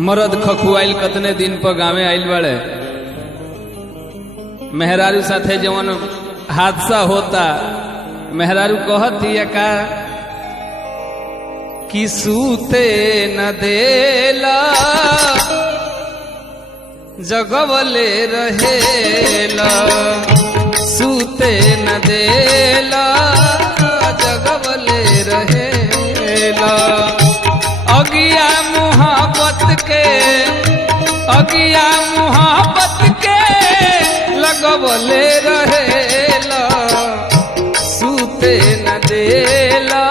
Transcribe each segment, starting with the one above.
मरद खखुआइल कतने दिन पर गाँव आइल बड़े। मेहरारू साथे जवन हादसा होता, मेहरारू कहती का कि सूते न देला जगवले रहेला, सूते न देला जगवले रहेला। अगिया मोहब्बत के, अगिया मोहब्बत के लगवले रहेला, सूते न देला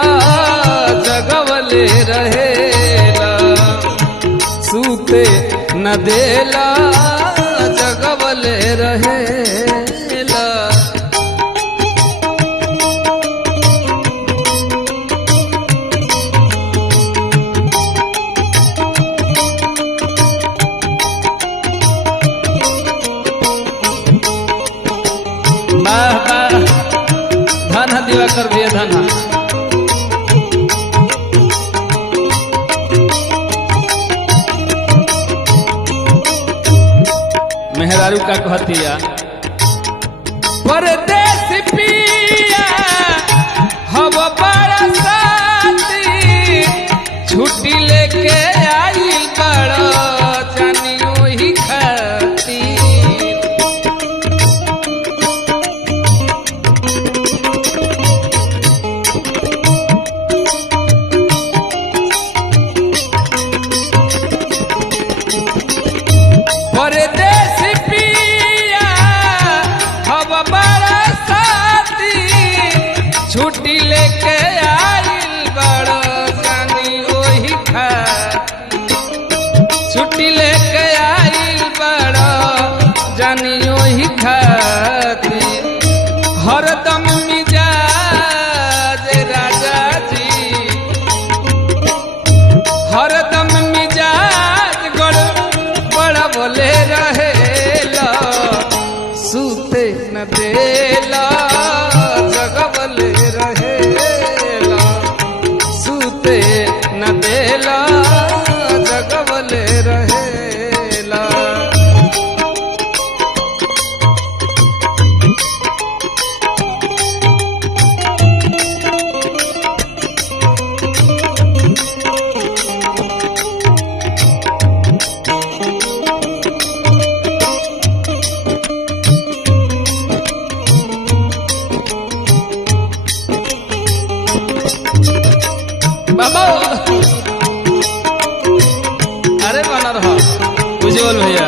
जगवले रहेला, सूते न देला जगवले रहेला। धन दिवाकर भैया धन। मेहरारू का कहतिया परदेश पिया हव बड़ा साथी, छुट्टी लेके आई बड़ा जानियो ही खाती। परदेश पिया हव बड़ा साथी, छुट्टी लेके आइल बड़ा जानी ओही खाती, छुट्टी लेके आइल बड़ा जानी ओही खाती। हरदम मिजाज राजा जी, हरदम मिजाज बड़ा बोले रहेला, सूते न देला जगवले रहेला, सूते न देला जगवले रहेला। बाबा अरे बना रहा उज्जवल भैया।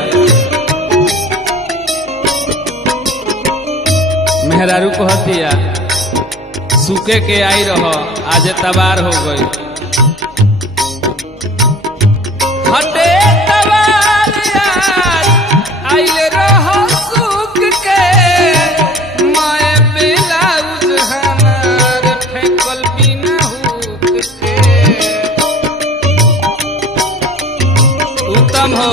मेहरारू कहतिया सूखे के आई रहो आज तबार हो गई, हटे तबार आइले रहो सूख के, माए ब्लाउज हमार फेंकल बिना हुक के। उत्तम हो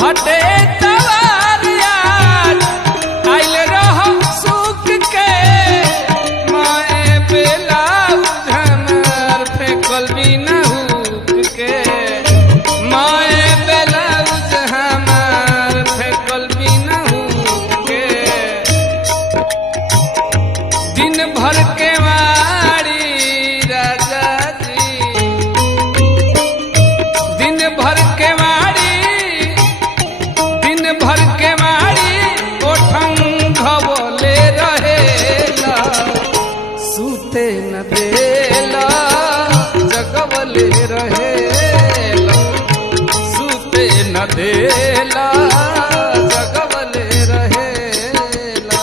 हटे तवार आइल रहो सूख के, माए ब्लाउज हमार फेंकल बिना हुक के, माए ब्लाउज हमार फेंकल बिना हुक के। दिन भर के वाड़ी राजा जी, दिन भर के वाड़ी, दिन भर के वाड़ी ओठन घबले रहेला, सूते न देला जगवले रहेला, सूते न देला जगवले रहेला।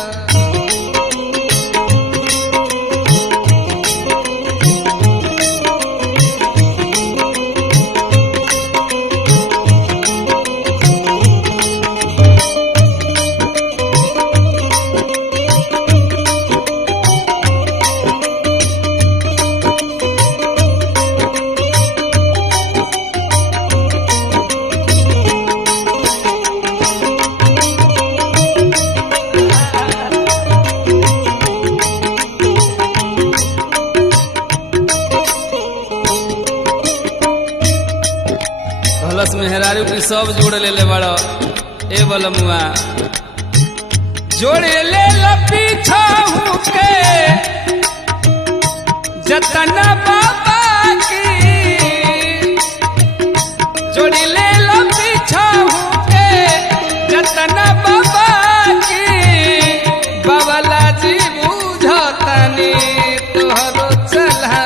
सब जोड़ ले बड़ो ए बलमुआ जोड़े ले पीछा हूँ के जतना बाबा की जोड़ी ले पीछा हूँ के जतना बाबा की बाबला जी बुझतनी तोहरो चला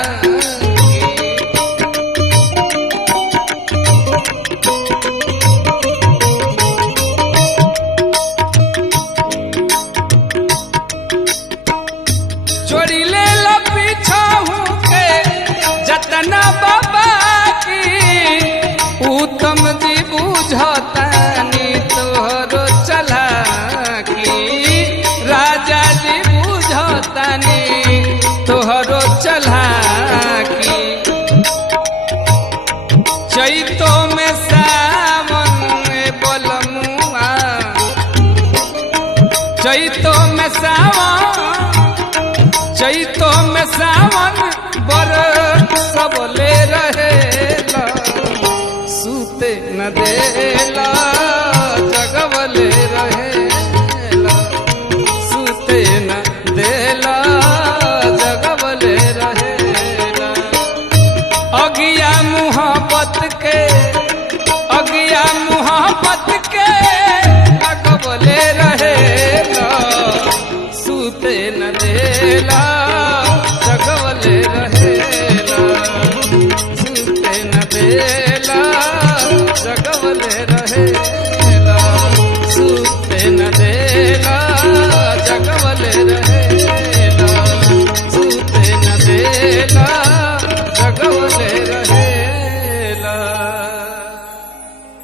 जोड़ी ले पीछा हूँ के जतना बाबा की उत्तम जी बुझतानी तोहरो चला की राजा जी बुझतानी तोहरो चला की चैतो में सावन बोलमुआ चैतो में सावन बर सबले रहेला सूते न देला जगवले रहेला सूते न देला जगवले रहेला अगिया मुहब्बत के जगवले रहेला सूते न देला जगवले रहेला सूते न देला जगवले रहेला।